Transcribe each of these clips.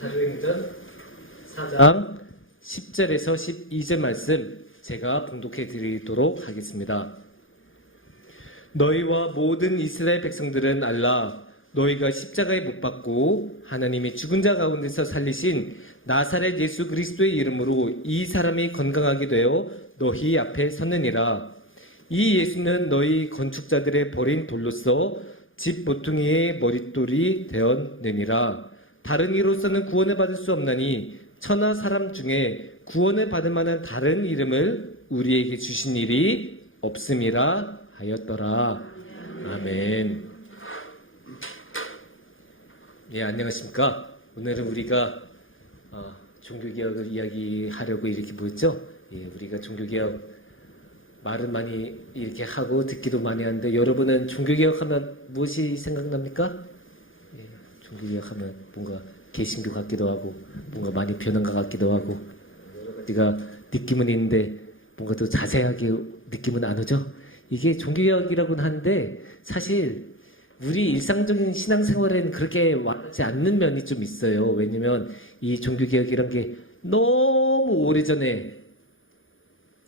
사도행전 4장 10절에서 12절 말씀 제가 봉독해 드리도록 하겠습니다. 너희와 모든 이스라엘 백성들은 알라. 너희가 십자가에 못 박고 하나님이 죽은 자 가운데서 살리신 나사렛 예수 그리스도의 이름으로 이 사람이 건강하게 되어 너희 앞에 섰느니라. 이 예수는 너희 건축자들의 버린 돌로서 집 모퉁이의 머릿돌이 되었느니라. 다른 이로서는 구원을 받을 수 없나니 천하 사람 중에 구원을 받을 만한 다른 이름을 우리에게 주신 일이 없음이라 하였더라. 아멘. 예, 안녕하십니까. 오늘은 우리가 종교개혁을 이야기하려고 이렇게 모였죠. 예, 우리가 종교개혁 말은 많이 이렇게 하고 듣기도 많이 하는데 여러분은 종교개혁하면 무엇이 생각납니까? 예, 종교개혁하면 뭔가 개신교 같기도 하고 뭔가 많이 변한 것 같기도 하고 여러 가지가 느낌은 있는데 뭔가 더 자세하게 느낌은 안 오죠? 이게 종교개혁이라고는 하는데 사실 우리 일상적인 신앙생활에는 그렇게 와닿지 않는 면이 좀 있어요. 왜냐면 이 종교개혁이란 게 너무 오래전에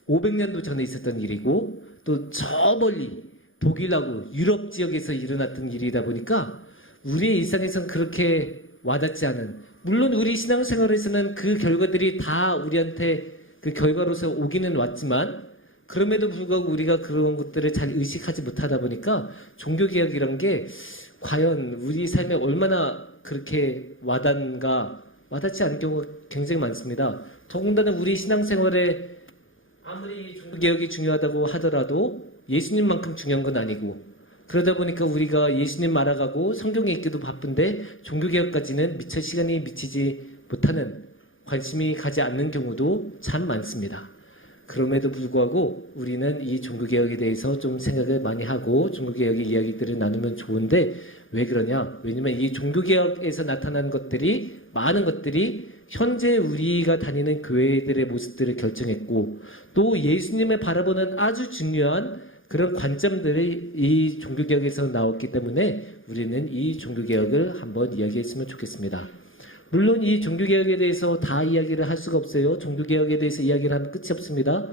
500년도 전에 있었던 일이고 또 저 멀리 독일하고 유럽 지역에서 일어났던 일이다 보니까 우리의 일상에서는 그렇게 와닿지 않은, 물론 우리 신앙생활에서는 그 결과들이 다 우리한테 그 결과로서 오기는 왔지만 그럼에도 불구하고 우리가 그런 것들을 잘 의식하지 못하다 보니까 종교개혁이란 게 과연 우리 삶에 얼마나 그렇게 와닿지 않은 경우가 굉장히 많습니다. 더군다나 우리 신앙생활에 아무리 종교개혁이 중요하다고 하더라도 예수님만큼 중요한 건 아니고, 그러다 보니까 우리가 예수님 알아가고 성경에 읽기도 바쁜데 종교개혁까지는 미처 시간이 미치지 못하는, 관심이 가지 않는 경우도 참 많습니다. 그럼에도 불구하고 우리는 이 종교개혁에 대해서 좀 생각을 많이 하고 종교개혁의 이야기들을 나누면 좋은데 왜 그러냐? 왜냐면 이 종교개혁에서 나타난 것들이, 많은 것들이 현재 우리가 다니는 교회들의 모습들을 결정했고 또 예수님을 바라보는 아주 중요한 그런 관점들이 이 종교개혁에서 나왔기 때문에 우리는 이 종교개혁을 한번 이야기했으면 좋겠습니다. 물론 이 종교개혁에 대해서 다 이야기를 할 수가 없어요. 종교개혁에 대해서 이야기를 하면 끝이 없습니다.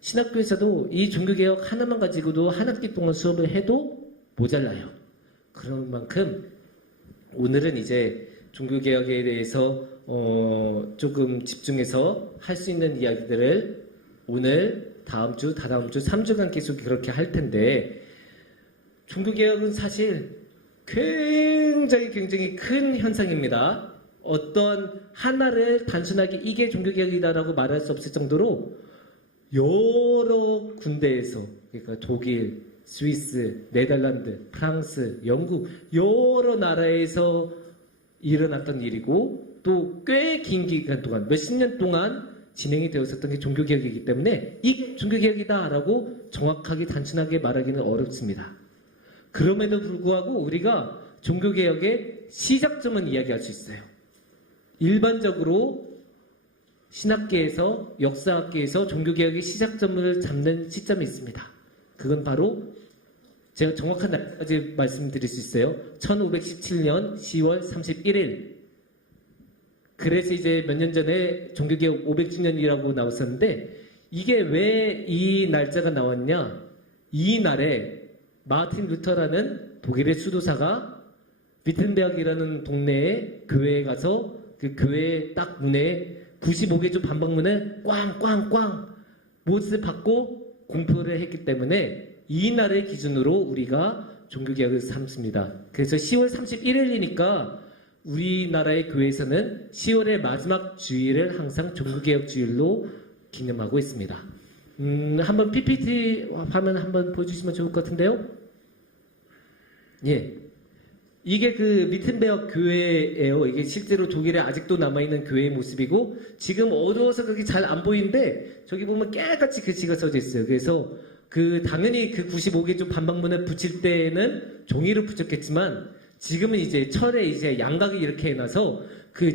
신학교에서도 이 종교개혁 하나만 가지고도 한 학기 동안 수업을 해도 모자라요. 그런 만큼 오늘은 이제 종교개혁에 대해서 조금 집중해서 할 수 있는 이야기들을 오늘, 다음 주, 다다음 주 3주간 계속 그렇게 할 텐데, 종교개혁은 사실 굉장히 큰 현상입니다. 어떤 하나를 단순하게 이게 종교개혁이다라고 말할 수 없을 정도로 여러 군데에서, 그러니까 독일, 스위스, 네덜란드, 프랑스, 영국 여러 나라에서 일어났던 일이고 또 꽤 긴 기간 동안, 몇십 년 동안 진행이 되었었던 게 종교개혁이기 때문에 이게 종교개혁이다라고 정확하게 단순하게 말하기는 어렵습니다. 그럼에도 불구하고 우리가 종교개혁의 시작점은 이야기할 수 있어요. 일반적으로 신학계에서, 역사학계에서 종교개혁의 시작점을 잡는 시점이 있습니다. 그건 바로 제가 정확한 날까지 말씀드릴 수 있어요. 1517년 10월 31일. 그래서 이제 몇 년 전에 종교개혁 500주년이라고 나왔었는데 이게 왜 이 날짜가 나왔냐? 이 날에 마틴 루터라는 독일의 수도사가 위텐베르크라는 동네에 교회에 가서 그 교회 딱 문에 95개조 반박문을 꽝꽝꽝 못을 받고 공표를 했기 때문에 이 날을 기준으로 우리가 종교개혁을 삼습니다. 그래서 10월 31일이니까 우리나라의 교회에서는 10월의 마지막 주일을 항상 종교개혁 주일로 기념하고 있습니다. 한번 PPT 화면 한번 보여주시면 좋을 것 같은데요. 예. 이게 그 미텐베르크 교회예요. 이게 실제로 독일에 아직도 남아있는 교회의 모습이고 지금 어두워서 그렇게 잘 안 보이는데 저기 보면 깨알같이 글씨가 써져 있어요. 그래서 당연히 그 95개조 반박문을 붙일 때는 종이로 붙였겠지만 지금은 이제 철에 이제 양각이 이렇게 해놔서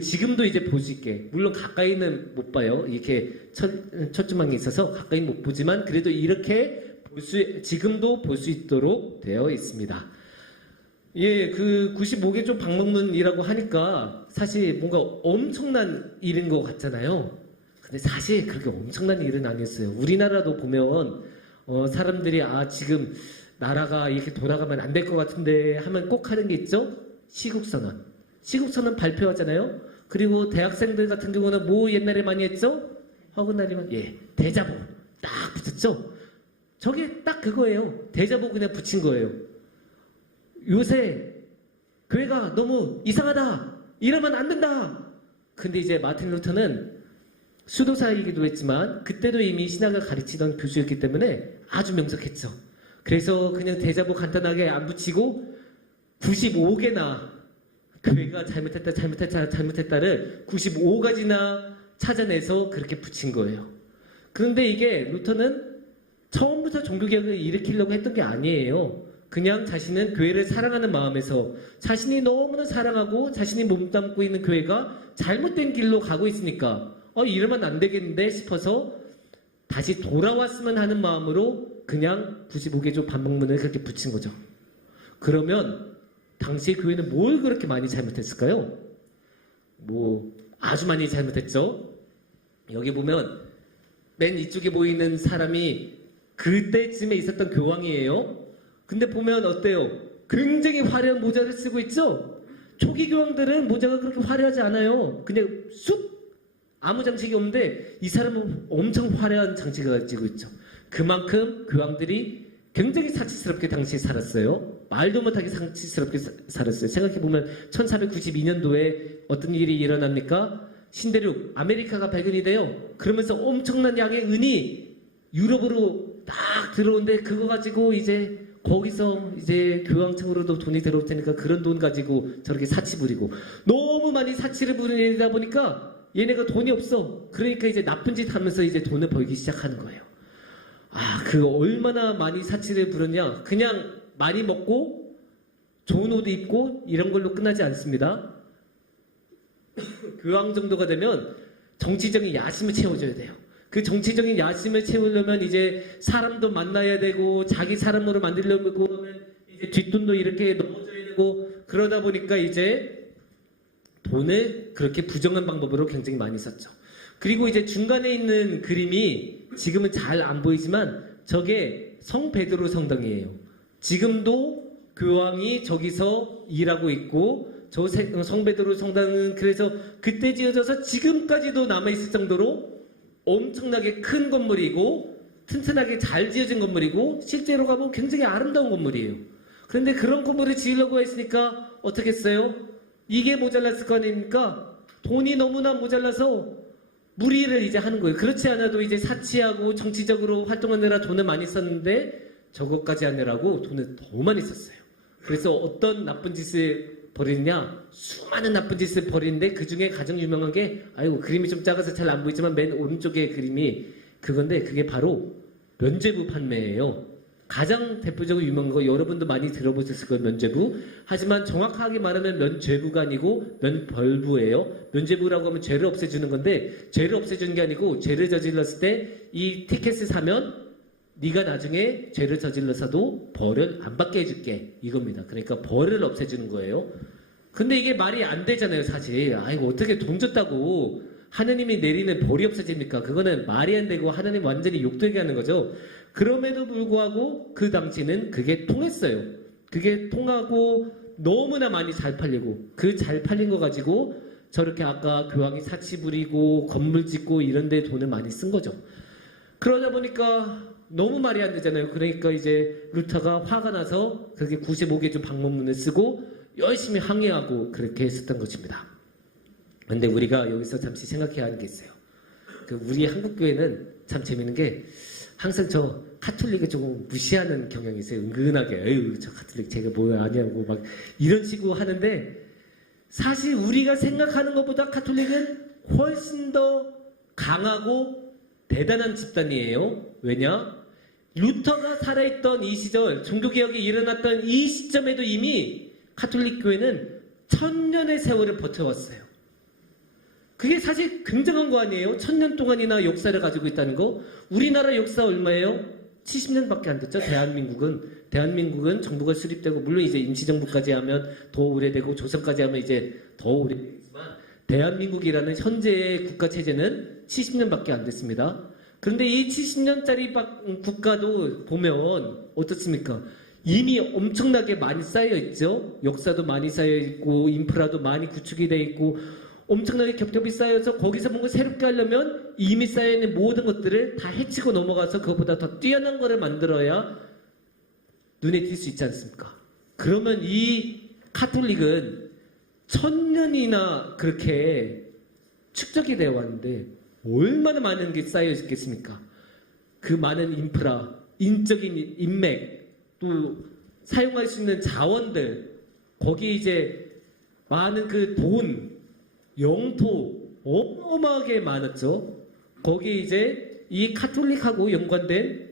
지금도 이제 볼 수 있게, 물론 가까이는 못 봐요. 이렇게 철조망이 있어서 가까이 못 보지만 그래도 이렇게 지금도 볼 수 있도록 되어 있습니다. 예, 그 95개 조 방법론이라고 하니까 사실 뭔가 엄청난 일인 것 같잖아요. 근데 사실 그렇게 엄청난 일은 아니었어요. 우리나라도 보면 사람들이 지금 나라가 이렇게 돌아가면 안 될 것 같은데 하면 꼭 하는 게 있죠? 시국선언. 시국선언 발표하잖아요. 그리고 대학생들 같은 경우는 뭐 옛날에 많이 했죠? 어긋날이면 대자보 딱 붙였죠? 저게 딱 그거예요. 대자보 그냥 붙인 거예요. 요새 교회가 너무 이상하다. 이러면 안 된다. 근데 이제 마틴 루터는 수도사이기도 했지만 그때도 이미 신학을 가르치던 교수였기 때문에 아주 명석했죠. 그래서 그냥 대자보 간단하게 안 붙이고 95개나 교회가 잘못했다를 95가지나 찾아내서 그렇게 붙인 거예요. 그런데 이게 루터는 처음부터 종교개혁을 일으키려고 했던 게 아니에요. 그냥 자신은 교회를 사랑하는 마음에서 자신이 너무나 사랑하고 자신이 몸담고 있는 교회가 잘못된 길로 가고 있으니까 이러면 안 되겠는데 싶어서 다시 돌아왔으면 하는 마음으로 그냥 95개조 반복문을 그렇게 붙인 거죠. 그러면 당시 교회는 뭘 그렇게 많이 잘못했을까요? 아주 많이 잘못했죠. 여기 보면 맨 이쪽에 보이는 사람이 그때쯤에 있었던 교황이에요. 근데 보면 어때요? 굉장히 화려한 모자를 쓰고 있죠? 초기 교황들은 모자가 그렇게 화려하지 않아요. 그냥 쑥 아무 장식이 없는데 이 사람은 엄청 화려한 장식을 가지고 있죠. 그만큼 교황들이 굉장히 사치스럽게 당시에 살았어요. 말도 못하게 사치스럽게 살았어요. 생각해보면 1492년도에 어떤 일이 일어납니까? 신대륙 아메리카가 발견이 돼요. 그러면서 엄청난 양의 은이 유럽으로 딱 들어오는데 그거 가지고 이제 거기서 이제 교황청으로도 돈이 들어올 테니까 그런 돈 가지고 저렇게 사치 부리고 너무 많이 사치를 부리다 보니까 얘네가 돈이 없어. 그러니까 이제 나쁜 짓 하면서 이제 돈을 벌기 시작하는 거예요. 그 얼마나 많이 사치를 부렸냐. 그냥 많이 먹고 좋은 옷 입고 이런 걸로 끝나지 않습니다. 교황 정도가 되면 정치적인 야심을 채워줘야 돼요. 그 정치적인 야심을 채우려면 이제 사람도 만나야 되고 자기 사람으로 만들려고 하면 이제 뒷돈도 이렇게 넣어줘야 되고 그러다 보니까 이제 돈을 그렇게 부정한 방법으로 굉장히 많이 썼죠. 그리고 이제 중간에 있는 그림이 지금은 잘 안 보이지만 저게 성 베드로 성당이에요. 지금도 교황이 저기서 일하고 있고 저 성 베드로 성당은 그래서 그때 지어져서 지금까지도 남아있을 정도로 엄청나게 큰 건물이고 튼튼하게 잘 지어진 건물이고 실제로 가보면 굉장히 아름다운 건물이에요. 그런데 그런 건물을 지으려고 했으니까 어떻게 했어요? 이게 모자랐을 거 아닙니까? 돈이 너무나 모자라서 무리를 이제 하는 거예요. 그렇지 않아도 이제 사치하고 정치적으로 활동하느라 돈을 많이 썼는데 저것까지 하느라고 돈을 더 많이 썼어요. 그래서 어떤 나쁜 짓을 벌이냐? 수많은 나쁜 짓을 벌이는데 그 중에 가장 유명한 게 그림이 좀 작아서 잘 안 보이지만 맨 오른쪽에 그림이 그건데 그게 바로 면죄부 판매예요. 가장 대표적으로 유명한 거 여러분도 많이 들어보셨을 거예요. 면죄부. 하지만 정확하게 말하면 면죄부가 아니고 면벌부예요. 면죄부라고 하면 죄를 없애주는 건데 죄를 없애주는 게 아니고 죄를 저질렀을 때 이 티켓을 사면 네가 나중에 죄를 저질러서도 벌을 안 받게 해줄게 이겁니다. 그러니까 벌을 없애주는 거예요. 근데 이게 말이 안 되잖아요. 사실 이거 어떻게 돈 줬다고 하느님이 내리는 벌이 없어집니까? 그거는 말이 안 되고 하느님 완전히 욕되게 하는 거죠. 그럼에도 불구하고 그 당시는 그게 통했어요. 그게 통하고 너무나 많이 잘 팔리고 그 잘 팔린 거 가지고 저렇게 아까 교황이 사치 부리고 건물 짓고 이런 데 돈을 많이 쓴 거죠. 그러다 보니까 너무 말이 안 되잖아요. 그러니까 이제 루터가 화가 나서 그렇게 95개조 방법문을 쓰고 열심히 항의하고 그렇게 했었던 것입니다. 그런데 우리가 여기서 잠시 생각해야 하는 게 있어요. 우리 한국교회는 참 재밌는 게 항상 저 카톨릭을 조금 무시하는 경향이 있어요. 은근하게 저 카톨릭 제가 뭐야 아니냐고 막 이런 식으로 하는데 사실 우리가 생각하는 것보다 카톨릭은 훨씬 더 강하고 대단한 집단이에요. 왜냐? 루터가 살아있던 이 시절, 종교개혁이 일어났던 이 시점에도 이미 카톨릭 교회는 1000년의 세월을 버텨왔어요. 그게 사실 굉장한 거 아니에요? 1000년 동안이나 역사를 가지고 있다는 거. 우리나라 역사 얼마예요? 70년밖에 안 됐죠. 대한민국은 정부가 수립되고 물론 이제 임시정부까지 하면 더 오래되고 조선까지 하면 이제 더 오래되지만 대한민국이라는 현재의 국가 체제는 70년밖에 안 됐습니다. 그런데 이 70년짜리 국가도 보면 어떻습니까? 이미 엄청나게 많이 쌓여 있죠. 역사도 많이 쌓여 있고 인프라도 많이 구축이 돼 있고 엄청나게 겹겹이 쌓여서 거기서 뭔가 새롭게 하려면 이미 쌓여있는 모든 것들을 다 해치고 넘어가서 그것보다 더 뛰어난 거를 만들어야 눈에 띌 수 있지 않습니까? 그러면 이 카톨릭은 1000년이나 그렇게 축적이 되어 왔는데 얼마나 많은 게 쌓여 있겠습니까? 그 많은 인프라, 인적인 인맥, 또 사용할 수 있는 자원들, 거기에 이제 많은 그 돈, 영토 어마어마하게 많았죠. 거기에 이제 이 카톨릭하고 연관된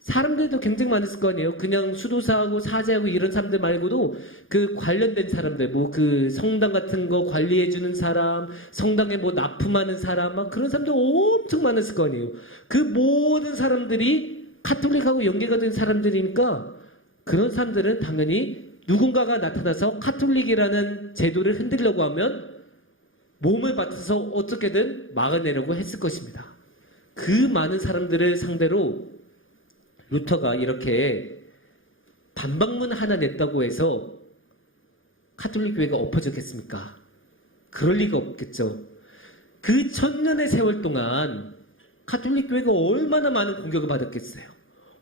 사람들도 굉장히 많았을 거 아니에요. 그냥 수도사하고 사제하고 이런 사람들 말고도 그 관련된 사람들, 뭐 그 성당 같은 거 관리해주는 사람, 성당에 뭐 납품하는 사람, 막 그런 사람들 엄청 많았을 거 아니에요. 그 모든 사람들이 카톨릭하고 연계가 된 사람들이니까 그런 사람들은 당연히 누군가가 나타나서 카톨릭이라는 제도를 흔들려고 하면 몸을 바쳐서 어떻게든 막아내려고 했을 것입니다. 그 많은 사람들을 상대로 루터가 이렇게 반박문 하나 냈다고 해서 카톨릭 교회가 엎어졌겠습니까? 그럴 리가 없겠죠. 그 1000년의 세월 동안 카톨릭 교회가 얼마나 많은 공격을 받았겠어요.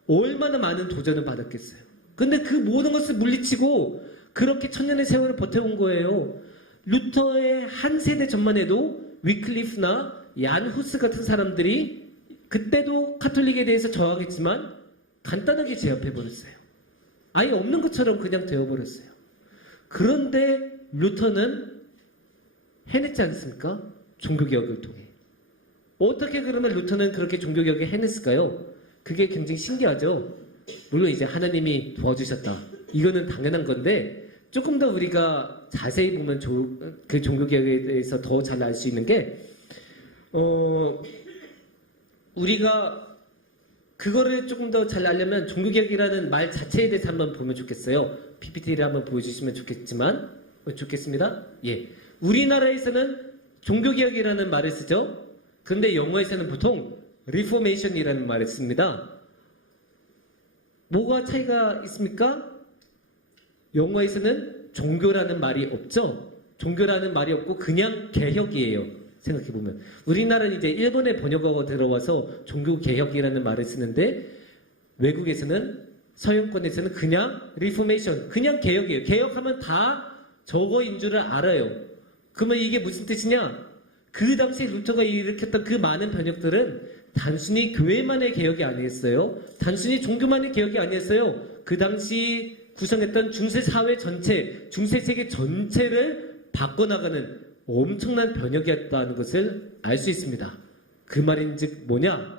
얼마나 많은 도전을 받았겠어요. 근데 그 모든 것을 물리치고 그렇게 1000년의 세월을 버텨온 거예요. 루터의 한 세대 전만 해도 위클리프나 얀 후스 같은 사람들이 그때도 카톨릭에 대해서 저항했지만 간단하게 제압해버렸어요. 아예 없는 것처럼 그냥 되어버렸어요. 그런데 루터는 해냈지 않습니까? 종교개혁을 통해. 어떻게 그러면 루터는 그렇게 종교개혁을 해냈을까요? 그게 굉장히 신기하죠. 물론 이제 하나님이 도와주셨다. 이거는 당연한 건데 조금 더 우리가 자세히 보면 그 종교개혁에 대해서 더 잘 알 수 있는 게 우리가 그거를 조금 더 잘 알려면 종교개혁이라는 말 자체에 대해서 한번 보면 좋겠어요. PPT를 한번 보여주시면 좋겠습니다. 예, 우리나라에서는 종교개혁이라는 말을 쓰죠. 그런데 영어에서는 보통 리포메이션이라는 말을 씁니다. 뭐가 차이가 있습니까? 영어에서는 종교라는 말이 없죠. 종교라는 말이 없고 그냥 개혁이에요. 생각해보면 우리나라는 이제 일본의 번역어가 들어와서 종교개혁이라는 말을 쓰는데 외국에서는 서양권에서는 그냥 리포메이션, 그냥 개혁이에요. 개혁하면 다 저거인 줄을 알아요. 그러면 이게 무슨 뜻이냐? 그 당시 루터가 일으켰던 그 많은 번역들은 단순히 교회만의 개혁이 아니었어요. 단순히 종교만의 개혁이 아니었어요. 그 당시 구성했던 중세 사회 전체, 중세 세계 전체를 바꿔나가는 엄청난 번역이었다는 것을 알 수 있습니다. 그 말인즉 뭐냐?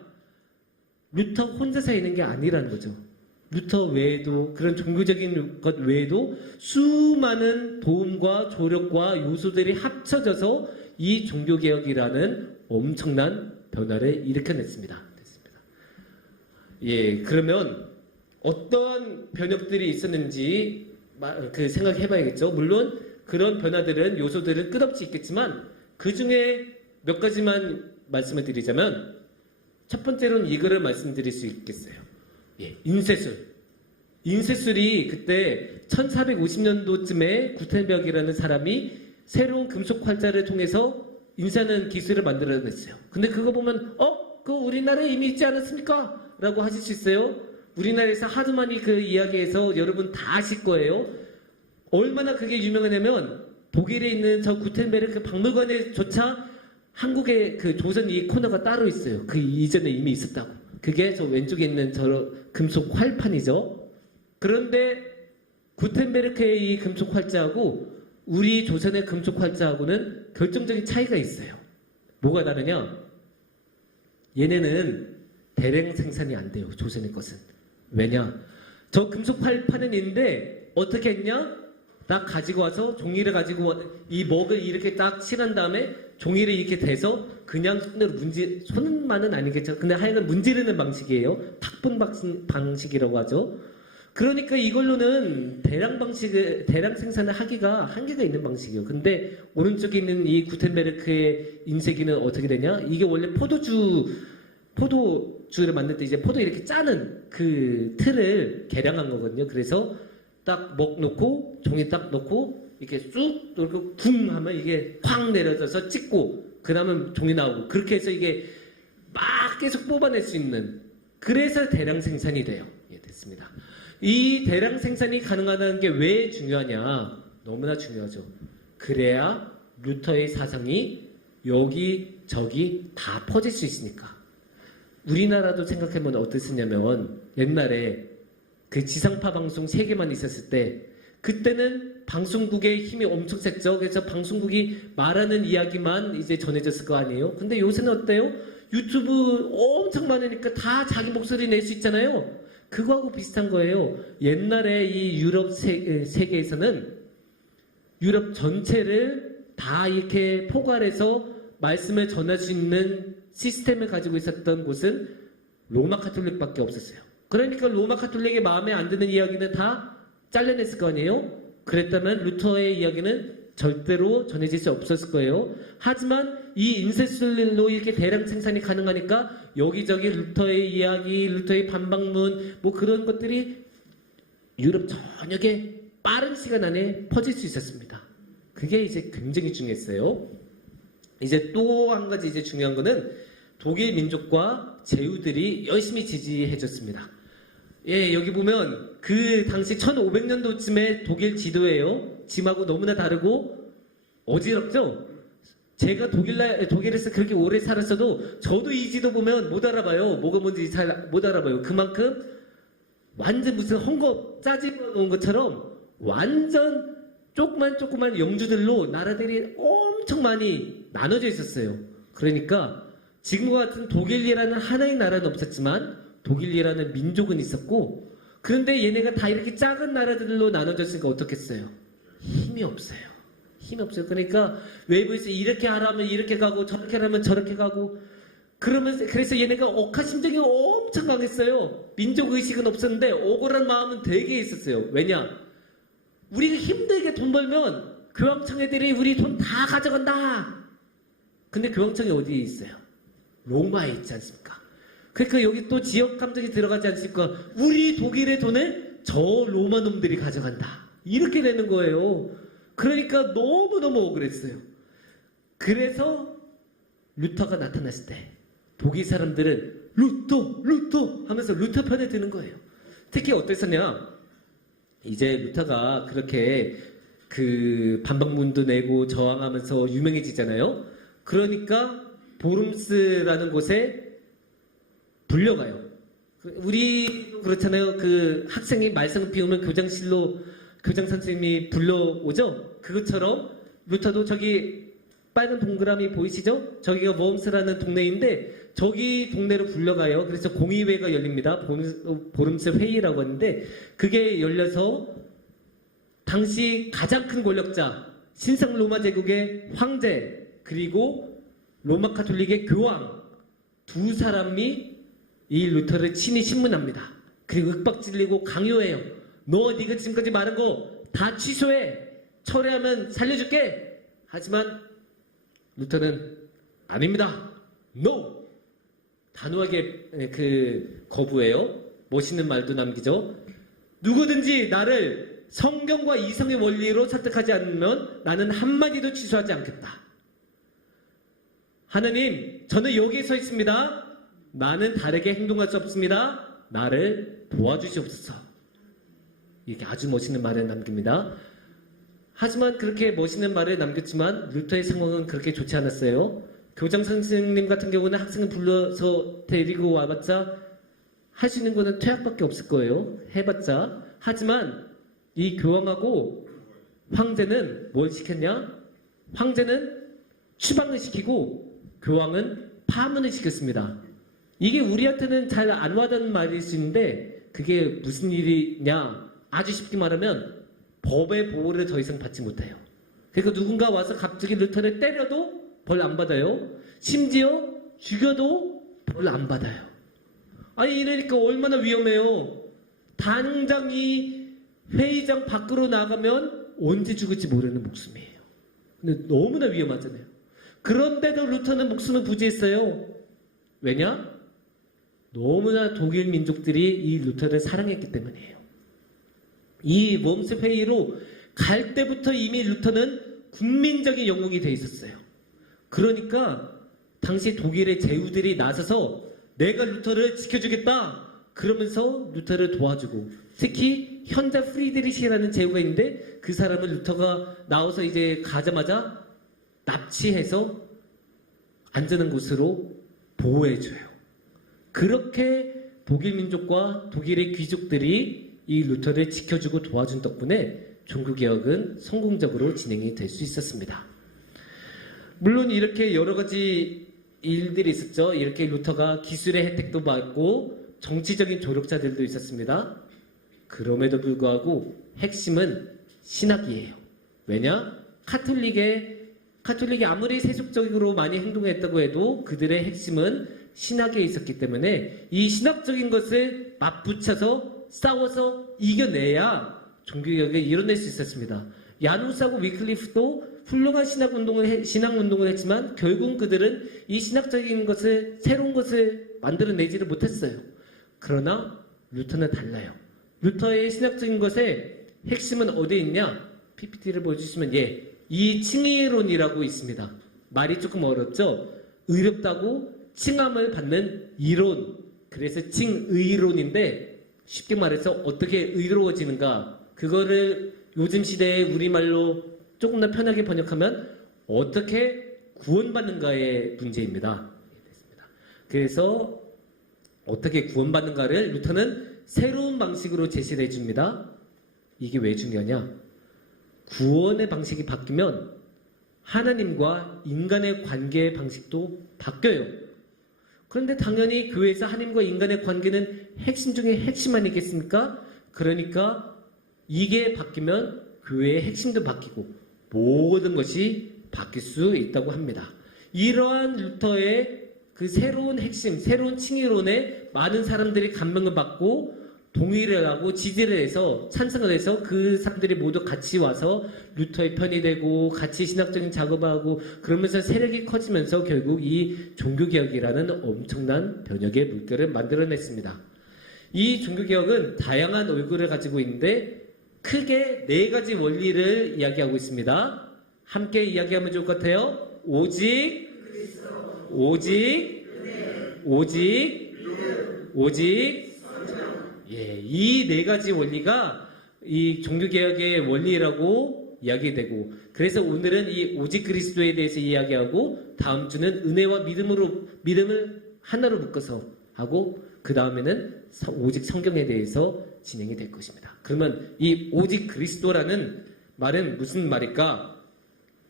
루터 혼자서 있는 게 아니라는 거죠. 루터 외에도 그런 종교적인 것 외에도 수많은 도움과 조력과 요소들이 합쳐져서 이 종교개혁이라는 엄청난 변화를 일으켜냈습니다. 됐습니다. 예, 그러면 어떤 변혁들이 있었는지 생각해봐야겠죠. 물론 그런 변화들은 요소들은 끝없이 있겠지만 그 중에 몇 가지만 말씀을 드리자면 첫 번째로는 이거를 말씀드릴 수 있겠어요. 예, 인쇄술. 인쇄술이 그때 1450년도쯤에 구텐베르그라는 사람이 새로운 금속 활자를 통해서 인쇄하는 기술을 만들어냈어요. 근데 그거 보면 그거 우리나라에 이미 있지 않았습니까? 라고 하실 수 있어요. 우리나라에서 하도 많이 그 이야기해서 여러분 다 아실 거예요. 얼마나 그게 유명하냐면 독일에 있는 저 구텐베르크 박물관에조차 한국의 그 조선 이 코너가 따로 있어요. 그 이전에 이미 있었다고. 그게 저 왼쪽에 있는 저 금속 활판이죠. 그런데 구텐베르크의 이 금속 활자하고 우리 조선의 금속 활자하고는 결정적인 차이가 있어요. 뭐가 다르냐? 얘네는 대량 생산이 안 돼요. 조선의 것은. 왜냐? 저 금속 활판은 있는데 어떻게 했냐? 딱 가지고 와서 종이를 가지고 이 먹을 이렇게 딱 칠한 다음에 종이를 이렇게 대서 그냥 손으로 손만은 아니겠죠. 근데 하여간 문지르는 방식이에요. 탁분 방식이라고 하죠. 그러니까 이걸로는 대량 생산을 하기가 한계가 있는 방식이에요. 근데 오른쪽에 있는 이 구텐베르크의 인쇄기는 어떻게 되냐? 이게 원래 포도주를 만들 때 이제 포도 이렇게 짜는 그 틀을 개량한 거거든요. 그래서 딱 먹 놓고 종이 딱 넣고 이렇게 쑥 놓고 쿵 하면 이게 쾅 내려져서 찍고 그다음에 종이 나오고 그렇게 해서 이게 막 계속 뽑아낼 수 있는 그래서 대량 생산이 돼요. 예, 됐습니다. 이 대량 생산이 가능하다는 게 왜 중요하냐? 너무나 중요하죠. 그래야 루터의 사상이 여기저기 다 퍼질 수 있으니까. 우리나라도 생각해보면 어땠었냐면 옛날에 그 지상파 방송 3개만 있었을 때 그때는 방송국의 힘이 엄청 셌죠. 그래서 방송국이 말하는 이야기만 이제 전해졌을 거 아니에요. 근데 요새는 어때요? 유튜브 엄청 많으니까 다 자기 목소리 낼 수 있잖아요. 그거하고 비슷한 거예요. 옛날에 이 유럽 세계에서는 유럽 전체를 다 이렇게 포괄해서 말씀을 전할 수 있는 시스템을 가지고 있었던 곳은 로마 카톨릭밖에 없었어요. 그러니까 로마 카톨릭의 마음에 안 드는 이야기는 다 잘라냈을 거 아니에요? 그랬다면 루터의 이야기는 절대로 전해질 수 없었을 거예요. 하지만 이 인쇄술로 이렇게 대량 생산이 가능하니까 여기저기 루터의 이야기, 루터의 반박문 뭐 그런 것들이 유럽 전역에 빠른 시간 안에 퍼질 수 있었습니다. 그게 이제 굉장히 중요했어요. 이제 또 한 가지 이제 중요한 거는 독일 민족과 제후들이 열심히 지지해줬습니다. 예, 여기 보면 그 당시 1500년도쯤에 독일 지도예요. 지금하고 너무나 다르고 어지럽죠? 제가 독일에서 그렇게 오래 살았어도 저도 이 지도 보면 못 알아봐요. 뭐가 뭔지 잘 못 알아봐요. 그만큼 완전 무슨 헝겊 짜집어 놓은 것처럼 완전 조그만 영주들로 나라들이 엄청 많이 나눠져 있었어요. 그러니까 지금과 같은 독일이라는 하나의 나라는 없었지만 독일이라는 민족은 있었고 그런데 얘네가 다 이렇게 작은 나라들로 나눠졌으니까 어떻겠어요? 힘이 없어요. 힘이 없어요. 그러니까 외부에서 이렇게 하라면 이렇게 가고 저렇게 하라면 저렇게 가고 그래서 얘네가 억하심정이 엄청 강했어요. 민족의식은 없었는데 억울한 마음은 되게 있었어요. 왜냐? 우리가 힘들게 돈 벌면 교황청 애들이 우리 돈 다 가져간다. 근데 교황청이 어디에 있어요? 로마에 있지 않습니까? 그러니까 여기 또 지역 감정이 들어가지 않습니까? 우리 독일의 돈을 저 로마 놈들이 가져간다. 이렇게 되는 거예요. 그러니까 너무너무 억울했어요. 그래서 루터가 나타났을 때 독일 사람들은 루터 하면서 루터 편에 드는 거예요. 특히 어땠었냐? 이제 루터가 그렇게 그 반박문도 내고 저항하면서 유명해지잖아요. 그러니까 보름스라는 곳에 불려가요. 우리 그렇잖아요. 그 학생이 말썽을 피우면 교장 선생님이 불러오죠. 그것처럼 루터도 저기 빨간 동그라미 보이시죠? 저기가 워험스라는 동네인데 저기 동네로 불려가요. 그래서 공의회가 열립니다. 보름스 회의라고 하는데 그게 열려서 당시 가장 큰 권력자 신성 로마 제국의 황제 그리고 로마 카톨릭의 교황 두 사람이 이 루터를 친히 신문합니다. 그리고 윽박질리고 강요해요. 너 네가 지금까지 말한 거 다 취소해. 철회하면 살려줄게. 하지만 루터는 아닙니다. NO! 단호하게 거부해요. 멋있는 말도 남기죠. 누구든지 나를 성경과 이성의 원리로 설득하지 않으면 나는 한마디도 취소하지 않겠다. 하나님, 저는 여기에 서 있습니다. 나는 다르게 행동할 수 없습니다. 나를 도와주시옵소서. 이렇게 아주 멋있는 말을 남깁니다. 하지만 그렇게 멋있는 말을 남겼지만 루터의 상황은 그렇게 좋지 않았어요. 교장 선생님 같은 경우는 학생을 불러서 데리고 와봤자 할 수 있는 거는 퇴학밖에 없을 거예요. 해봤자. 하지만 이 교황하고 황제는 뭘 시켰냐? 황제는 추방을 시키고 교황은 파문을 시켰습니다. 이게 우리한테는 잘 안 와닿는 말일 수 있는데 그게 무슨 일이냐? 아주 쉽게 말하면 법의 보호를 더 이상 받지 못해요. 그러니까 누군가 와서 갑자기 루터를 때려도 벌 안 받아요. 심지어 죽여도 벌 안 받아요. 아니 이러니까 얼마나 위험해요. 당장 이 회의장 밖으로 나가면 언제 죽을지 모르는 목숨이에요. 근데 너무나 위험하잖아요. 그런데도 루터는 목숨을 부지했어요. 왜냐? 너무나 독일 민족들이 이 루터를 사랑했기 때문이에요. 이 웜스 회의로 갈 때부터 이미 루터는 국민적인 영웅이 돼 있었어요. 그러니까 당시 독일의 제후들이 나서서 내가 루터를 지켜주겠다 그러면서 루터를 도와주고, 특히 현자 프리드리히라는 제후가 있는데 그 사람은 루터가 나와서 이제 가자마자 납치해서 안전한 곳으로 보호해줘요. 그렇게 독일 민족과 독일의 귀족들이 이 루터를 지켜주고 도와준 덕분에 종교개혁은 성공적으로 진행이 될 수 있었습니다. 물론 이렇게 여러 가지 일들이 있었죠. 이렇게 루터가 기술의 혜택도 받고 정치적인 조력자들도 있었습니다. 그럼에도 불구하고 핵심은 신학이에요. 왜냐? 카톨릭이 아무리 세속적으로 많이 행동했다고 해도 그들의 핵심은 신학에 있었기 때문에 이 신학적인 것을 맞붙여서 싸워서 이겨내야 종교개혁을 이뤄낼 수 있었습니다. 야누스하고 위클리프도 훌륭한 신학운동을 했지만 결국 그들은 이 신학적인 것을, 새로운 것을 만들어내지를 못했어요. 그러나 루터는 달라요. 루터의 신학적인 것의 핵심은 어디에 있냐? PPT를 보여주시면 이 칭의론이라고 있습니다. 말이 조금 어렵죠? 의롭다고 칭함을 받는 이론, 그래서 칭의론인데 쉽게 말해서 어떻게 의로워지는가, 그거를 요즘 시대에 우리말로 조금 더 편하게 번역하면 어떻게 구원받는가의 문제입니다. 그래서 어떻게 구원받는가를 루터는 새로운 방식으로 제시를 해줍니다. 이게 왜 중요하냐? 구원의 방식이 바뀌면 하나님과 인간의 관계의 방식도 바뀌어요. 그런데 당연히 교회에서 하나님과 인간의 관계는 핵심 중에 핵심 아니겠습니까? 그러니까 이게 바뀌면 교회의 핵심도 바뀌고 모든 것이 바뀔 수 있다고 합니다. 이러한 루터의 그 새로운 핵심, 새로운 칭의론에 많은 사람들이 감명을 받고 동의를 하고 지지를 해서 찬성을 해서 그 사람들이 모두 같이 와서 루터의 편이 되고 같이 신학적인 작업을 하고 그러면서 세력이 커지면서 결국 이 종교개혁이라는 엄청난 변혁의 물결을 만들어냈습니다. 이 종교개혁은 다양한 얼굴을 가지고 있는데 크게 4가지 원리를 이야기하고 있습니다. 함께 이야기하면 좋을 것 같아요. 오직 이 4가지 원리가 이 종교개혁의 원리라고 이야기되고, 그래서 오늘은 이 오직 그리스도에 대해서 이야기하고 다음 주는 은혜와 믿음을 하나로 묶어서 하고 그 다음에는 오직 성경에 대해서 진행이 될 것입니다. 그러면 이 오직 그리스도라는 말은 무슨 말일까?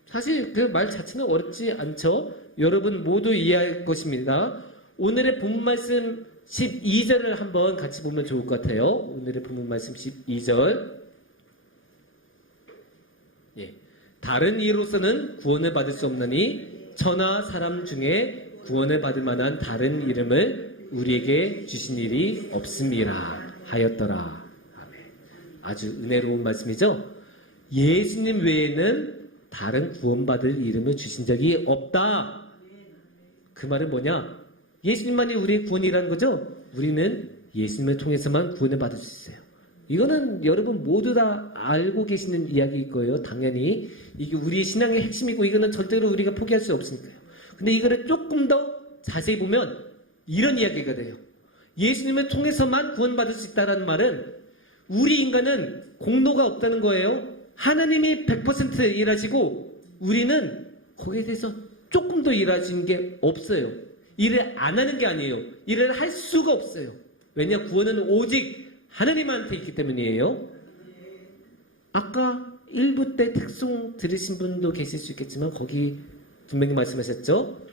사실 그 말 자체는 어렵지 않죠. 여러분 모두 이해할 것입니다. 오늘의 본문 말씀 12절을 한번 같이 보면 좋을 것 같아요. 오늘의 본문 말씀 12절. 다른 이로서는 구원을 받을 수 없나니 천하 사람 중에 구원을 받을 만한 다른 이름을 우리에게 주신 일이 없음이라 하였더라. 아멘. 아주 은혜로운 말씀이죠. 예수님 외에는 다른 구원받을 이름을 주신 적이 없다. 그 말은 뭐냐? 예수님만이 우리의 구원이라는 거죠. 우리는 예수님을 통해서만 구원을 받을 수 있어요. 이거는 여러분 모두 다 알고 계시는 이야기일 거예요. 당연히 이게 우리의 신앙의 핵심이고 이거는 절대로 우리가 포기할 수 없으니까요. 근데 이거를 조금 더 자세히 보면 이런 이야기가 돼요. 예수님을 통해서만 구원받을 수 있다는 말은 우리 인간은 공로가 없다는 거예요. 하나님이 100% 일하시고 우리는 거기에 대해서 조금 더 일하시는 게 없어요. 일을 안 하는 게 아니에요. 일을 할 수가 없어요. 왜냐? 구원은 오직 하나님한테 있기 때문이에요. 아까 1부 때 특송 들으신 분도 계실 수 있겠지만 거기 분명히 말씀하셨죠.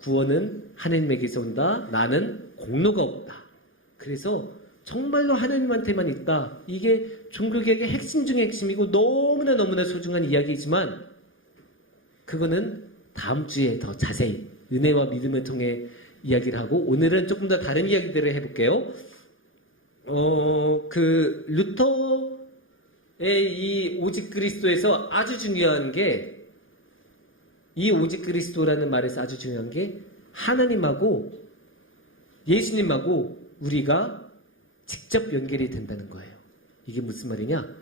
구원은 하나님에게서 온다. 나는 공로가 없다. 그래서 정말로 하나님한테만 있다. 이게 종교개혁의 핵심 중의 핵심이고 너무나 소중한 이야기이지만 그거는 다음 주에 더 자세히 은혜와 믿음을 통해 이야기를 하고 오늘은 조금 더 다른 이야기들을 해볼게요. 그 루터의 이 오직 그리스도에서 아주 중요한 게 이 오직 그리스도라는 말에서 아주 중요한 게 하나님하고 예수님하고 우리가 직접 연결이 된다는 거예요. 이게 무슨 말이냐?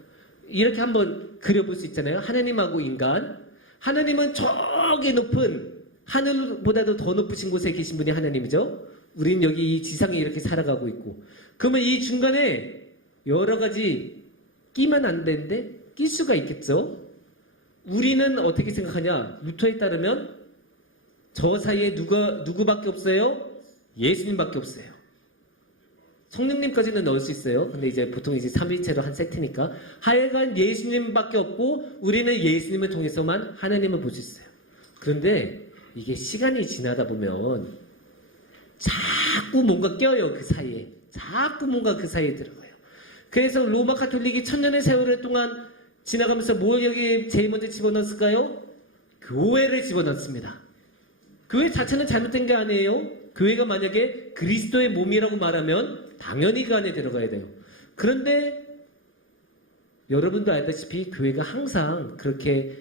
이렇게 한번 그려볼 수 있잖아요. 하나님하고 인간. 하나님은 저기 높은 하늘보다도 더 높으신 곳에 계신 분이 하나님이죠. 우린 여기 이 지상에 이렇게 살아가고 있고. 그러면 이 중간에 여러 가지 끼면 안 되는데 낄 수가 있겠죠. 우리는 어떻게 생각하냐? 루터에 따르면 저 사이에 누구밖에 없어요? 예수님밖에 없어요. 성령님까지는 넣을 수 있어요. 근데 이제 보통 이제 삼위일체로 한 세트니까 하여간 예수님밖에 없고 우리는 예수님을 통해서만 하나님을 볼 수 있어요. 그런데 이게 시간이 지나다 보면 자꾸 뭔가 껴요. 그 사이에. 자꾸 뭔가 그 사이에 들어가요. 그래서 로마 가톨릭이 1000년의 세월 동안 지나가면서 뭘 여기 제일 먼저 집어넣었을까요? 교회를 집어넣습니다. 교회 자체는 잘못된 게 아니에요. 교회가 만약에 그리스도의 몸이라고 말하면 당연히 그 안에 들어가야 돼요. 그런데 여러분도 알다시피 교회가 항상 그렇게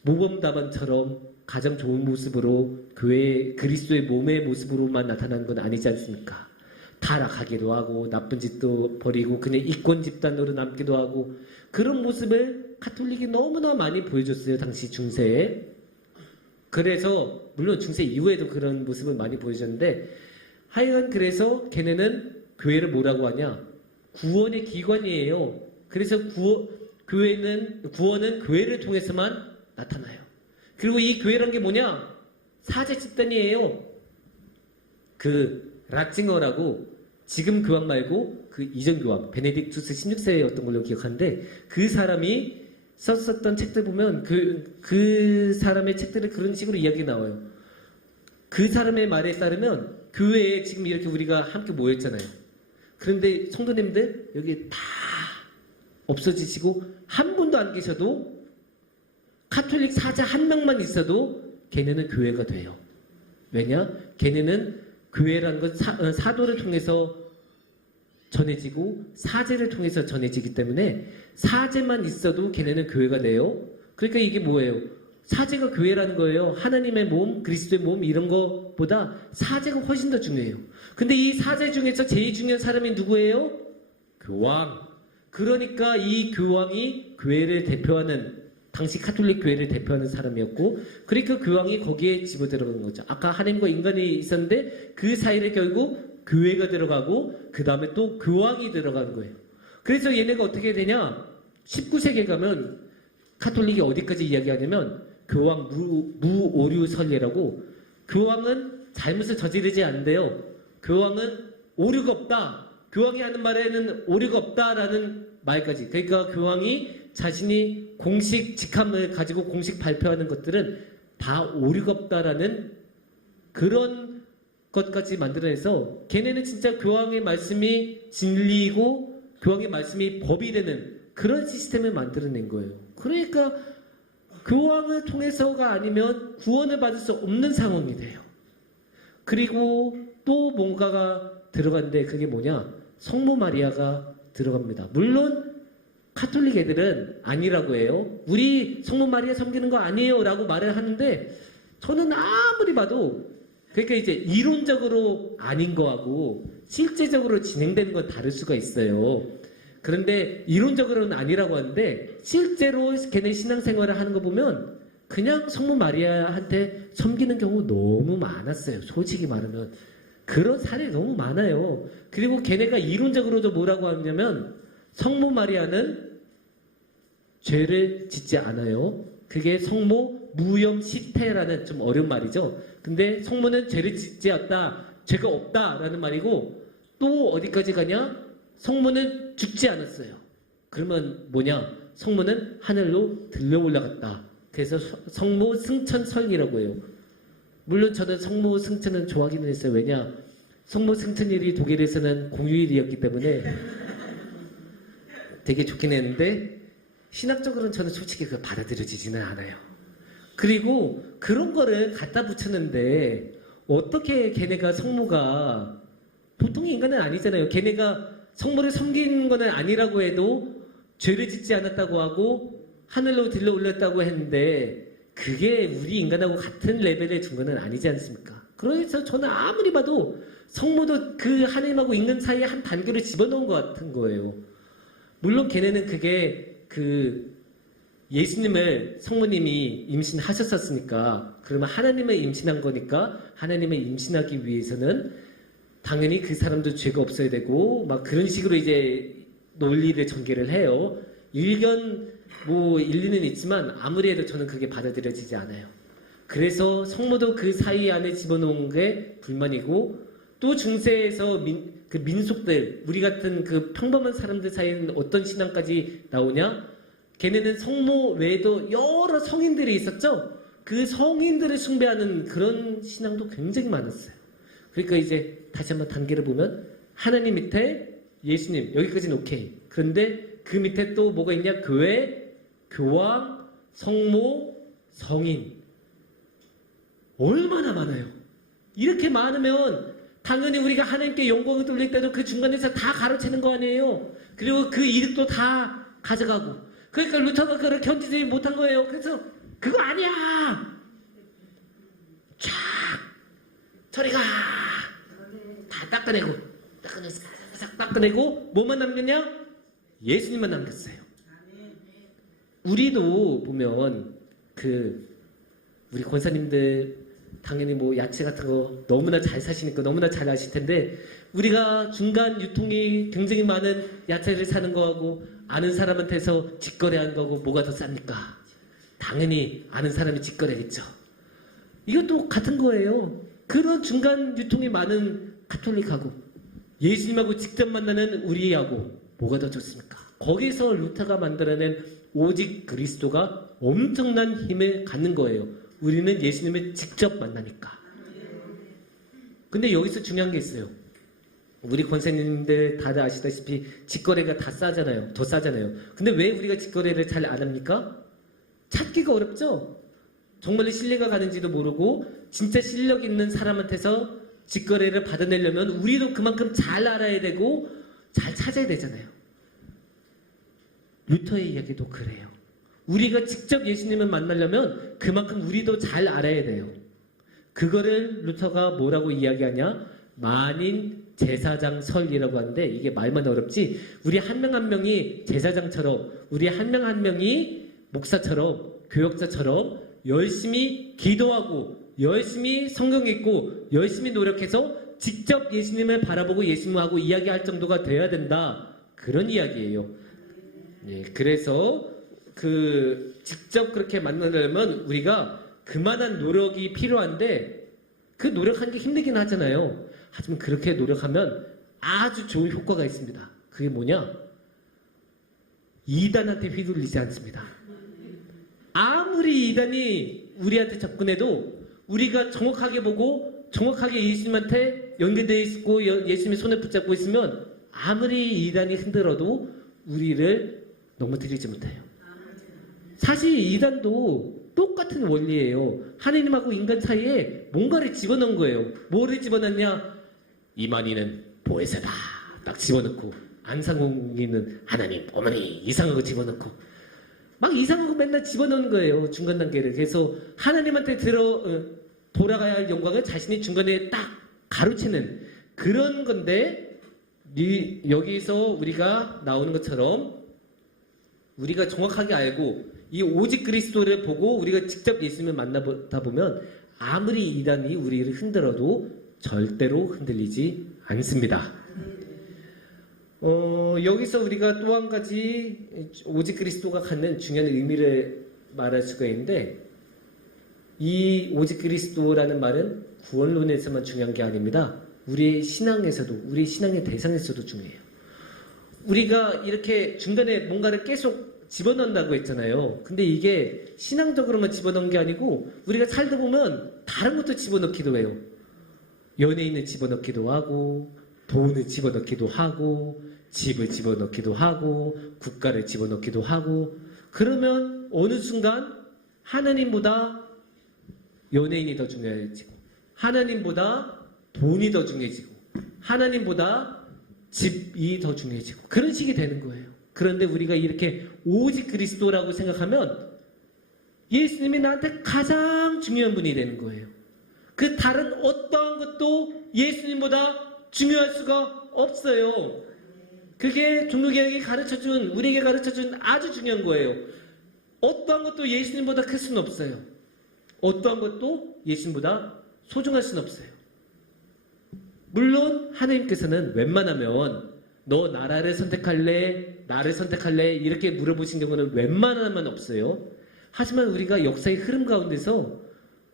모범답안처럼 가장 좋은 모습으로 교회 그리스도의 몸의 모습으로만 나타나는 건 아니지 않습니까? 타락하기도 하고 나쁜 짓도 버리고 그냥 이권 집단으로 남기도 하고 그런 모습을 가톨릭이 너무나 많이 보여줬어요. 당시 중세에. 그래서 물론 중세 이후에도 그런 모습을 많이 보여줬는데 하여간 그래서 걔네는 교회를 뭐라고 하냐? 구원의 기관이에요. 그래서 구원은 교회를 통해서만 나타나요. 그리고 이 교회란 게 뭐냐? 사제 집단이에요. 그 라칭어라고 지금 교황 말고 그 이전 교황 베네딕투스 16세였던 걸로 기억하는데 그 사람이 썼었던 책들 보면 그 사람의 책들을 그런 식으로 이야기 나와요. 그 사람의 말에 따르면 교회에 지금 이렇게 우리가 함께 모였잖아요. 그런데 성도님들 여기 다 없어지시고 한 분도 안 계셔도 가톨릭 사자 한 명만 있어도 걔네는 교회가 돼요. 왜냐? 걔네는 교회라는 건 사도를 통해서 전해지고 사제를 통해서 전해지기 때문에 사제만 있어도 걔네는 교회가 돼요. 그러니까 이게 뭐예요? 사제가 교회라는 거예요. 하나님의 몸, 그리스도의 몸 이런 것보다 사제가 훨씬 더 중요해요. 근데 이 사제 중에서 제일 중요한 사람이 누구예요? 교황. 그러니까 이 교황이 교회를 대표하는 당시 카톨릭 교회를 대표하는 사람이었고 그러니까 교황이 거기에 집어들어간 거죠. 아까 하나님과 인간이 있었는데 그 사이를 결국 교회가 들어가고 그 다음에 또 교황이 들어간 거예요. 그래서 얘네가 어떻게 되냐? 19세기에 가면 카톨릭이 어디까지 이야기하냐면 교황 무오류 선례라고 교황은 잘못을 저지르지 않는데요. 교황은 오류가 없다. 교황이 하는 말에는 오류가 없다라는 말까지. 그러니까 교황이 자신이 공식 직함을 가지고 공식 발표하는 것들은 다 오류가 없다라는 그런 것까지 만들어내서 걔네는 진짜 교황의 말씀이 진리이고 교황의 말씀이 법이 되는 그런 시스템을 만들어낸 거예요. 그러니까 교황을 통해서가 아니면 구원을 받을 수 없는 상황이 돼요. 그리고 또 뭔가가 들어갔는데 그게 뭐냐? 성모 마리아가 들어갑니다. 물론 카톨릭 애들은 아니라고 해요. 우리 성모 마리아 섬기는 거 아니에요 라고 말을 하는데 저는 아무리 봐도 그러니까 이제 이론적으로 아닌 거하고 실제적으로 진행되는 건 다를 수가 있어요. 그런데 이론적으로는 아니라고 하는데 실제로 걔네 신앙생활을 하는 거 보면 그냥 성모 마리아한테 섬기는 경우 너무 많았어요. 솔직히 말하면. 그런 사례 너무 많아요. 그리고 걔네가 이론적으로도 뭐라고 하냐면 성모 마리아는 죄를 짓지 않아요. 그게 성모 무염시태라는 좀 어려운 말이죠. 근데 성모는 죄를 짓지 않다, 죄가 없다라는 말이고 또 어디까지 가냐? 성모는 죽지 않았어요. 그러면 뭐냐? 성모는 하늘로 들려 올라갔다. 그래서 성모 승천설이라고 해요. 물론 저는 성모 승천은 좋아하기는 했어요. 왜냐? 성모 승천일이 독일에서는 공휴일이었기 때문에 되게 좋긴 했는데 신학적으로는 저는 솔직히 그거 받아들여지지는 않아요. 그리고 그런 거를 갖다 붙였는데 어떻게 걔네가 성모가 보통의 인간은 아니잖아요. 걔네가 성모를 섬긴 거는 아니라고 해도 죄를 짓지 않았다고 하고 하늘로 들러 올렸다고 했는데 그게 우리 인간하고 같은 레벨에 준 거는 아니지 않습니까? 그래서 저는 아무리 봐도 성모도 그 하나님하고 인간 사이에 한 단계를 집어넣은 것 같은 거예요. 물론 걔네는 그게 그 예수님을 성모님이 임신하셨었으니까 그러면 하나님을 임신한 거니까 하나님을 임신하기 위해서는 당연히 그 사람도 죄가 없어야 되고 막 그런 식으로 이제 논리를 전개를 해요. 일견 뭐 일리는 있지만 아무리 해도 저는 그게 받아들여지지 않아요. 그래서 성모도 그 사이 안에 집어넣은 게 불만이고 또 중세에서 그 민속들 우리 같은 그 평범한 사람들 사이에는 어떤 신앙까지 나오냐? 걔네는 성모 외에도 여러 성인들이 있었죠. 그 성인들을 숭배하는 그런 신앙도 굉장히 많았어요. 그러니까 이제 다시 한번 단계를 보면 하나님 밑에 예수님 여기까지는 오케이. 그런데 그 밑에 또 뭐가 있냐? 교회, 교황, 성모, 성인. 얼마나 많아요. 이렇게 많으면 당연히 우리가 하나님께 영광을 돌릴 때도 그 중간에서 다 가로채는 거 아니에요. 그리고 그 이득도 다 가져가고. 그러니까 루터가 그걸 견디지 못한 거예요. 그래서 그거 아니야. 쫙 저리 가. 다 닦아내고 싹 닦아내고 뭐만 남겼냐? 예수님만 남겼어요. 우리도 보면 우리 권사님들 당연히 뭐 야채 같은 거 너무나 잘 사시니까 너무나 잘 아실 텐데 우리가 중간 유통이 굉장히 많은 야채를 사는 거하고 아는 사람한테서 직거래하는 거하고 뭐가 더 쌉니까? 당연히 아는 사람이 직거래겠죠. 이것도 같은 거예요. 그런 중간 유통이 많은 가톨릭하고 예수님하고 직접 만나는 우리하고 뭐가 더 좋습니까? 거기서 루터가 만들어낸 오직 그리스도가 엄청난 힘을 갖는 거예요. 우리는 예수님을 직접 만나니까. 근데 여기서 중요한 게 있어요. 우리 권사님들 다들 아시다시피 직거래가 다 싸잖아요. 더 싸잖아요. 근데 왜 우리가 직거래를 잘 안 합니까? 찾기가 어렵죠? 정말로 신뢰가 가는지도 모르고 진짜 실력 있는 사람한테서 직거래를 받아내려면 우리도 그만큼 잘 알아야 되고 잘 찾아야 되잖아요. 루터의 이야기도 그래요. 우리가 직접 예수님을 만나려면 그만큼 우리도 잘 알아야 돼요. 그거를 루터가 뭐라고 이야기하냐? 만인 제사장설이라고 하는데 이게 말만 어렵지 우리 한 명 한 명이 제사장처럼 우리 한 명 한 명이 목사처럼 교역자처럼 열심히 기도하고 열심히 성경 읽고 열심히 노력해서 직접 예수님을 바라보고 예수님하고 이야기할 정도가 돼야 된다. 그런 이야기예요. 예, 그래서 직접 그렇게 만나려면 우리가 그만한 노력이 필요한데 그 노력하는 게 힘들긴 하잖아요. 하지만 그렇게 노력하면 아주 좋은 효과가 있습니다. 그게 뭐냐? 이단한테 휘둘리지 않습니다. 아무리 이단이 우리한테 접근해도 우리가 정확하게 보고 정확하게 예수님한테 연결되어 있고 예수님의 손을 붙잡고 있으면 아무리 이단이 흔들어도 우리를 넘어뜨리지 못해요. 사실 이단도 똑같은 원리예요. 하나님하고 인간 사이에 뭔가를 집어넣은 거예요. 뭐를 집어넣냐? 이만희는 보혜사다. 딱 집어넣고 안상홍이는 하나님, 어머니 이상한 거 집어넣고 막 이상한 거 맨날 집어넣는 거예요. 중간 단계를. 그래서 하나님한테 돌아가야 할 영광을 자신이 중간에 딱 가로채는 그런 건데 여기서 우리가 나오는 것처럼 우리가 정확하게 알고 이 오직 그리스도를 보고 우리가 직접 예수님을 만나다 보면 아무리 이단이 우리를 흔들어도 절대로 흔들리지 않습니다. 여기서 우리가 또 한 가지 오직 그리스도가 갖는 중요한 의미를 말할 수가 있는데 이 오직 그리스도라는 말은 구원론에서만 중요한 게 아닙니다. 우리의 신앙에서도 우리 신앙의 대상에서도 중요해요. 우리가 이렇게 중간에 뭔가를 계속 집어넣는다고 했잖아요. 근데 이게 신앙적으로만 집어넣은 게 아니고 우리가 살다 보면 다른 것도 집어넣기도 해요. 연예인을 집어넣기도 하고 돈을 집어넣기도 하고 집을 집어넣기도 하고 국가를 집어넣기도 하고 그러면 어느 순간 하나님보다 연예인이 더 중요해지고 하나님보다 돈이 더 중요해지고 하나님보다 집이 더 중요해지고 그런 식이 되는 거예요. 그런데 우리가 이렇게 오직 그리스도라고 생각하면 예수님이 나한테 가장 중요한 분이 되는 거예요. 그 다른 어떠한 것도 예수님보다 중요할 수가 없어요. 그게 종교개혁이 가르쳐준, 우리에게 가르쳐준 아주 중요한 거예요. 어떠한 것도 예수님보다 클 수는 없어요. 어떠한 것도 예수님보다 소중할 수는 없어요. 물론 하나님께서는 웬만하면 너 나라를 선택할래? 나를 선택할래? 이렇게 물어보신 경우는 웬만하면 없어요. 하지만 우리가 역사의 흐름 가운데서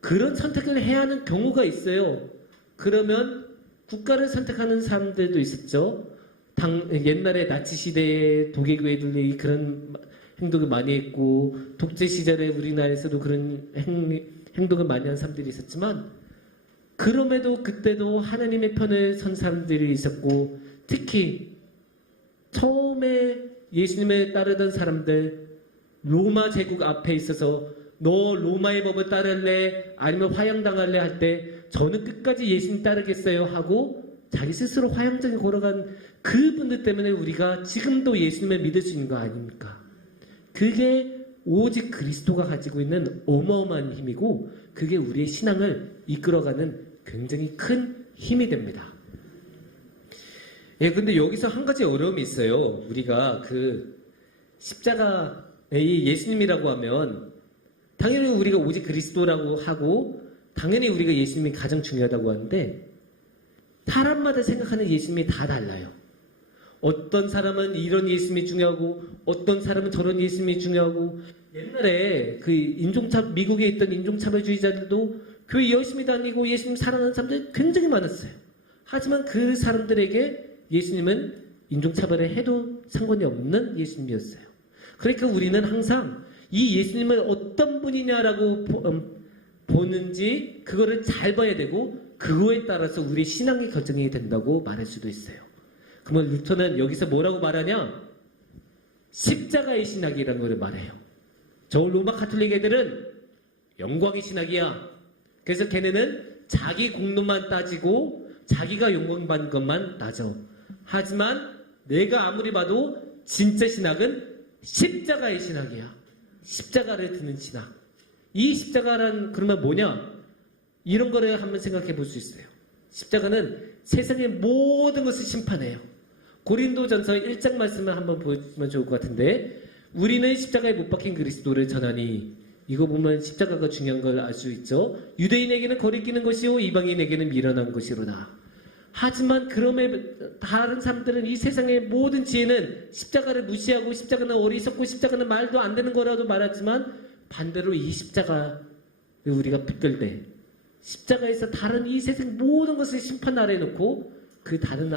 그런 선택을 해야 하는 경우가 있어요. 그러면 국가를 선택하는 사람들도 있었죠. 옛날에 나치 시대에 독일교회들이 그런 행동을 많이 했고 독재 시절에 우리나라에서도 그런 행동을 많이 한 사람들이 있었지만 그럼에도 그때도 하나님의 편을 선 사람들이 있었고 특히 처음에 예수님을 따르던 사람들 로마 제국 앞에 있어서 너 로마의 법을 따를래 아니면 화형당할래 할 때 저는 끝까지 예수님 따르겠어요 하고 자기 스스로 화형장에 걸어간 그분들 때문에 우리가 지금도 예수님을 믿을 수 있는 거 아닙니까? 그게 오직 그리스도가 가지고 있는 어마어마한 힘이고 그게 우리의 신앙을 이끌어가는 굉장히 큰 힘이 됩니다. 예, 근데 여기서 한 가지 어려움이 있어요. 우리가 그 십자가의 예수님이라고 하면 당연히 우리가 오직 그리스도라고 하고 당연히 우리가 예수님이 가장 중요하다고 하는데 사람마다 생각하는 예수님이 다 달라요. 어떤 사람은 이런 예수님이 중요하고 어떤 사람은 저런 예수님이 중요하고 옛날에 그 미국에 있던 인종차별주의자들도 교회 열심히 다니고 예수님 사랑하는 사람들이 굉장히 많았어요. 하지만 그 사람들에게 예수님은 인종차별을 해도 상관이 없는 예수님이었어요. 그러니까 우리는 항상 이 예수님은 어떤 분이냐라고 보는지 그거를 잘 봐야 되고 그거에 따라서 우리의 신앙이 결정이 된다고 말할 수도 있어요. 그러면 루터는 여기서 뭐라고 말하냐? 십자가의 신학이라는 걸 말해요. 저 로마 가톨릭 애들은 영광의 신학이야. 그래서 걔네는 자기 공로만 따지고 자기가 영광받는 것만 따져. 하지만 내가 아무리 봐도 진짜 신학은 십자가의 신학이야. 십자가를 드는 신학. 이 십자가란 그러면 뭐냐? 이런 거를 한번 생각해 볼 수 있어요. 십자가는 세상의 모든 것을 심판해요. 고린도전서 1장 말씀을 한번 보여주면 좋을 것 같은데 우리는 십자가에 못 박힌 그리스도를 전하니 이거 보면 십자가가 중요한 걸 알 수 있죠. 유대인에게는 거리끼는 것이요 이방인에게는 미련한 것이로다. 하지만 다른 사람들은 이 세상의 모든 지혜는 십자가를 무시하고 십자가는 어리석고 십자가는 말도 안 되는 거라도 말하지만 반대로 이 십자가를 우리가 붙들 때 십자가에서 다른 이 세상 모든 것을 심판 아래에 놓고 그 다른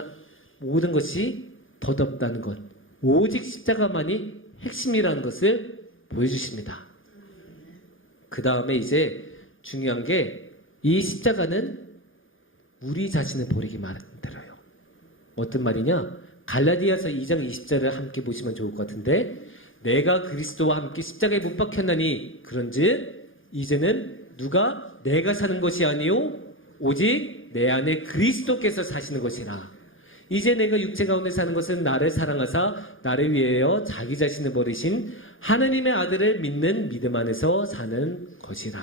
모든 것이 덧없다는 것 오직 십자가만이 핵심이라는 것을 보여주십니다. 그 다음에 이제 중요한 게 이 십자가는 우리 자신을 버리게 만들어요. 어떤 말이냐? 갈라디아서 2장 20절을 함께 보시면 좋을 것 같은데 내가 그리스도와 함께 십자가에 못 박혔나니 그런즉 이제는 누가 내가 사는 것이 아니요 오직 내 안에 그리스도께서 사시는 것이라. 이제 내가 육체 가운데 사는 것은 나를 사랑하사 나를 위하여 자기 자신을 버리신 하나님의 아들을 믿는 믿음 안에서 사는 것이라.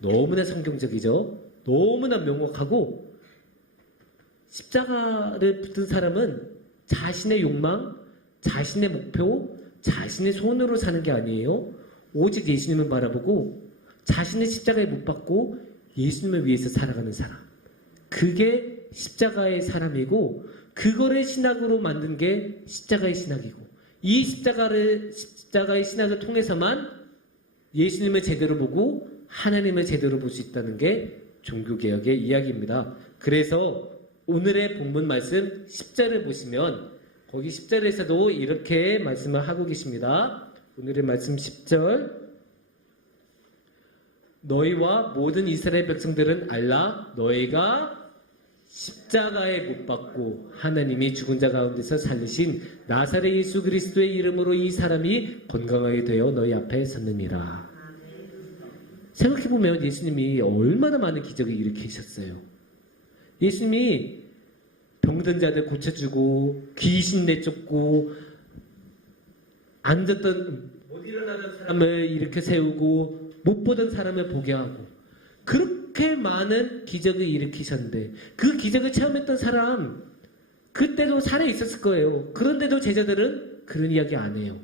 너무나 성경적이죠. 너무나 명확하고 십자가를 붙든 사람은 자신의 욕망, 자신의 목표, 자신의 손으로 사는 게 아니에요. 오직 예수님을 바라보고 자신의 십자가에 못 박고 예수님을 위해서 살아가는 사람. 그게 십자가의 사람이고 그거를 신학으로 만든 게 십자가의 신학이고 이 십자가의 신학을 통해서만 예수님을 제대로 보고 하나님을 제대로 볼 수 있다는 게 종교개혁의 이야기입니다. 그래서 오늘의 본문 말씀 10절을 보시면 거기 10절에서도 이렇게 말씀을 하고 계십니다. 오늘의 말씀 10절 너희와 모든 이스라엘 백성들은 알라. 너희가 십자가에 못 박고 하나님이 죽은 자 가운데서 살리신 나사렛 예수 그리스도의 이름으로 이 사람이 건강하게 되어 너희 앞에 섰느니라. 생각해보면 예수님이 얼마나 많은 기적을 일으키셨어요. 예수님이 병든 자들 고쳐주고 귀신 내쫓고 앉았던 못 일어나던 사람을 일으켜 세우고 못 보던 사람을 보게 하고 그렇게 많은 기적을 일으키셨는데 그 기적을 체험했던 사람 그때도 살아 있었을 거예요. 그런데도 제자들은 그런 이야기 안 해요.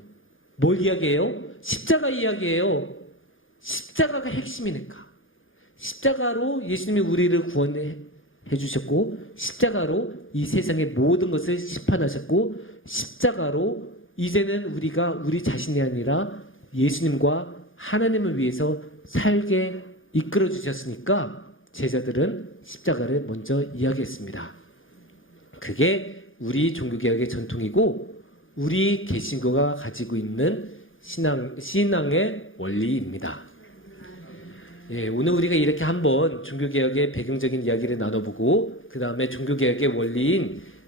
뭘 이야기해요? 십자가 이야기해요. 십자가가 핵심이니까. 십자가로 예수님이 우리를 구원해 주셨고 십자가로 이 세상의 모든 것을 심판하셨고 십자가로 이제는 우리가 우리 자신이 아니라 예수님과 하나님을 위해서 살게 이끌어 주셨으니까 제자들은 십자가를 먼저 이야기했습니다. 그게 우리 종교개혁의 전통이고 우리 개신교가 가지고 있는 신앙의 원리입니다. 예, 오늘 우리가 이렇게 한번 종교개혁의 배경적인 이야기를 나눠보고 그 다음에 종교개혁의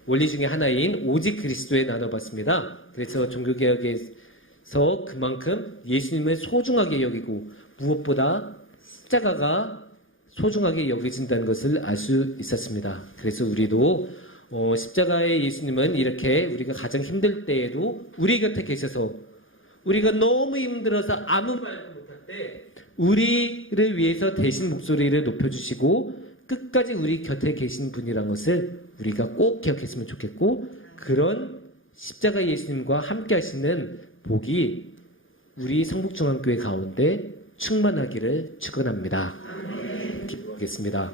원리 중에 하나인 오직 그리스도에 나눠봤습니다. 그래서 종교개혁에서 그만큼 예수님을 소중하게 여기고 무엇보다 십자가가 소중하게 여겨진다는 것을 알 수 있었습니다. 그래서 우리도 십자가의 예수님은 이렇게 우리가 가장 힘들 때에도 우리 곁에 계셔서 우리가 너무 힘들어서 아무 말도 못할 때 우리를 위해서 대신 목소리를 높여주시고 끝까지 우리 곁에 계신 분이란 것을 우리가 꼭 기억했으면 좋겠고 그런 십자가 예수님과 함께 하시는 복이 우리 성북중앙교회 가운데 충만하기를 축원합니다. 기도하겠습니다.